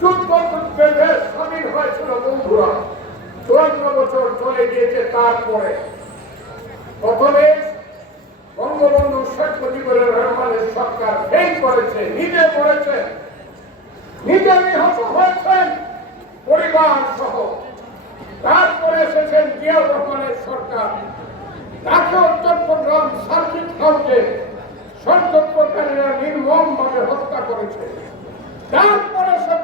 যুদ্ধ দেশ স্বাধীন হয়েছিল বন্ধুরা। চুয়ান্ন বছর চলে গিয়েছে তারপরে। প্রথমে বঙ্গবন্ধু শেখ মুজিবুর রহমানের সরকার ফেল করেছে নিজে করেছে নিজে নিহত হয়েছেন পরিবার সহ। তারপরে এসেছেন জিয়াউর রহমানের সরকার। তাকে চট্টগ্রাম সার্কিট হাউসে নির্মমভাবে হত্যা করেছে।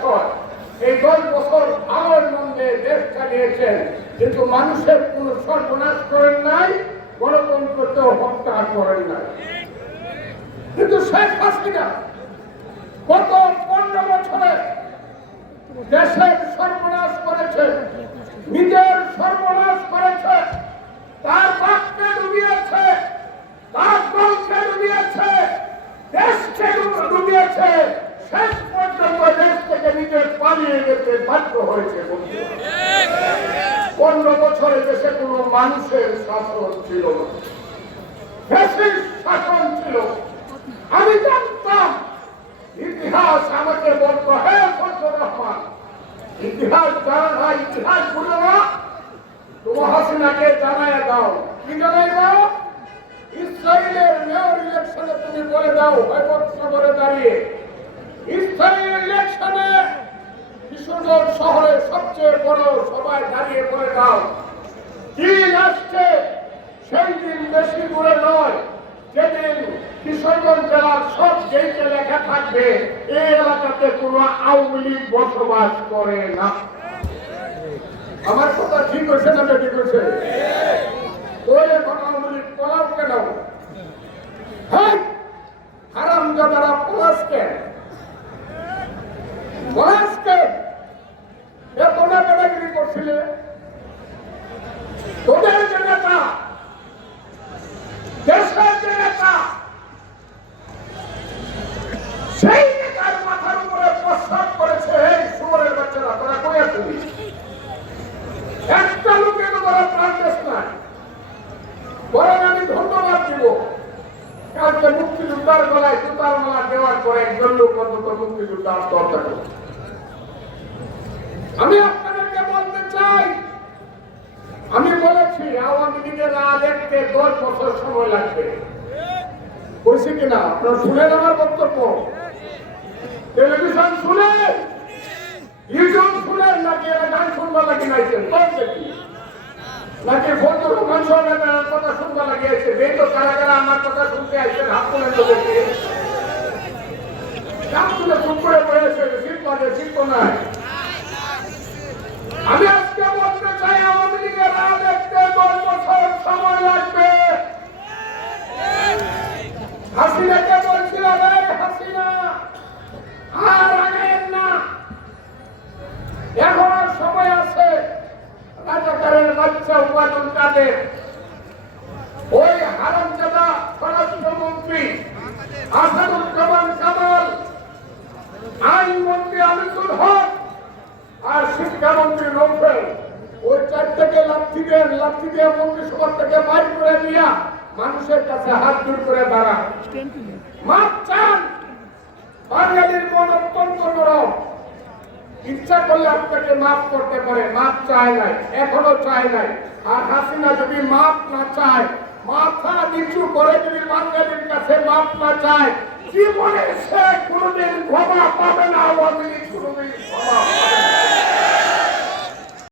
ছয় এই দশ বছর ভালোর মধ্যে দেশ চালিয়েছেন। কিন্তু মানুষের কোন সর্বনাশ করেন নাই, গণতন্ত্রকেও হত্যা করেন নাই। কিন্তু শেখ হাসিনা গত পনেরো বছরে দেশের সর্বনাশ করেছে, নিজের সর্বনাশ করেছে, তার বাপকে ডুবিয়েছে, তার দলকে ডুবিয়েছে, দেশকে ডুবিয়েছে, শেষ পর্যন্ত দেশ থেকে হয়েছে পনেরো বছরে দেশে কোনো মানুষের শাসন ছিল না। শাসন ছিল। আমি জানতাম, ইতিহাস আমাকে বলতো, হে ফজল রহমান, ইতিহাস জানা না ইতিহাস বলো না। তোমার হাসিনাকে জানায় দাও। কি জানাই দাও? ইসরায়েলের মেয়র ইলেকশনে তুমি বলে দাও হৈবৎসগরে দাঁড়িয়ে ইসরায়েল ইলেকশনে কিশোরগঞ্জ শহরে সবচেয়ে বড় সবাই দাঁড়িয়ে বলে দাও দিন আসছে, সেই দিন বেশি দূরে নয়। যেদিন কিশোরগঞ্জ জেলার সব গেইটে লেখা থাকবে এই এলাকাতে কোনো আওয়ামী বসবাস করে না। আমার কথা ঠিক হয়েছে না ঠিক হয়েছে? হ্যাঁ হারাম জাদারা পলাশ কেন পলাশ কেন এ তোমরা বেড়াগিরি করছিলে তোদের যে নেতা দেশের যে নেতা সেই নেতার মাথার উপরে প্রস্তাব করেছে এই সুরের বাচ্চারা তোরা করে তুমি একটা লোকে তো তোরা প্রাণ দেশ নাই বরং আমি ধন্যবাদ দিব কালকে মুক্তিযোদ্ধার গলায় জুতার মালা দেওয়ার পরে একজন লোক অন্তত মুক্তিযোদ্ধার দরকার আমি আপনাদেরকে বলতে চাই, আমি বলেছি, আওয়ামী লীগের রাজ দেখতে দশ বছর সময় লাগবে। বলছি কিনা আপনারা শুনেন আমার বক্তব্য। টেলিভিশন শুনেন ইউটিউব শুনেন নাকি রহমান সাহেবের কথা শুনবা লাগিয়েছে? বে তো কারা কারা আমার কথা শুনতে আসছেন হাত তুলে দেখি হাত তুলে চুপ করে পড়ে আছে, শিল্প আছে, শিল্প নাই। আমি ওই হারামজাদা স্বরাষ্ট্রমন্ত্রী আসাদুজ্জামান কামাল আইনমন্ত্রী আমিনুল হক আর শিক্ষামন্ত্রী নৌফেল ওই চারটাকে লাঠি দেন লাঠি দিয়ে মন্ত্রিসভা থেকে বাইর করে দিয়া মানুষের কাছে হাত জোর করে দাঁড়া মাপ চান। বাঙালির মন অত্যন্ত নরম। ইচ্ছা করলে আপনাকে মাফ করতে পারে, মাপ চায় নাই, এখনও চায় নাই। আর হাসিনা যদি মাপ না চায় মাথা নিচু করে যদি বাঙালির কাছে মাপ না চায়, জীবনে সে কোনোদিন ক্ষমা পাবে না আওয়ামী কোনোদিন ক্ষমা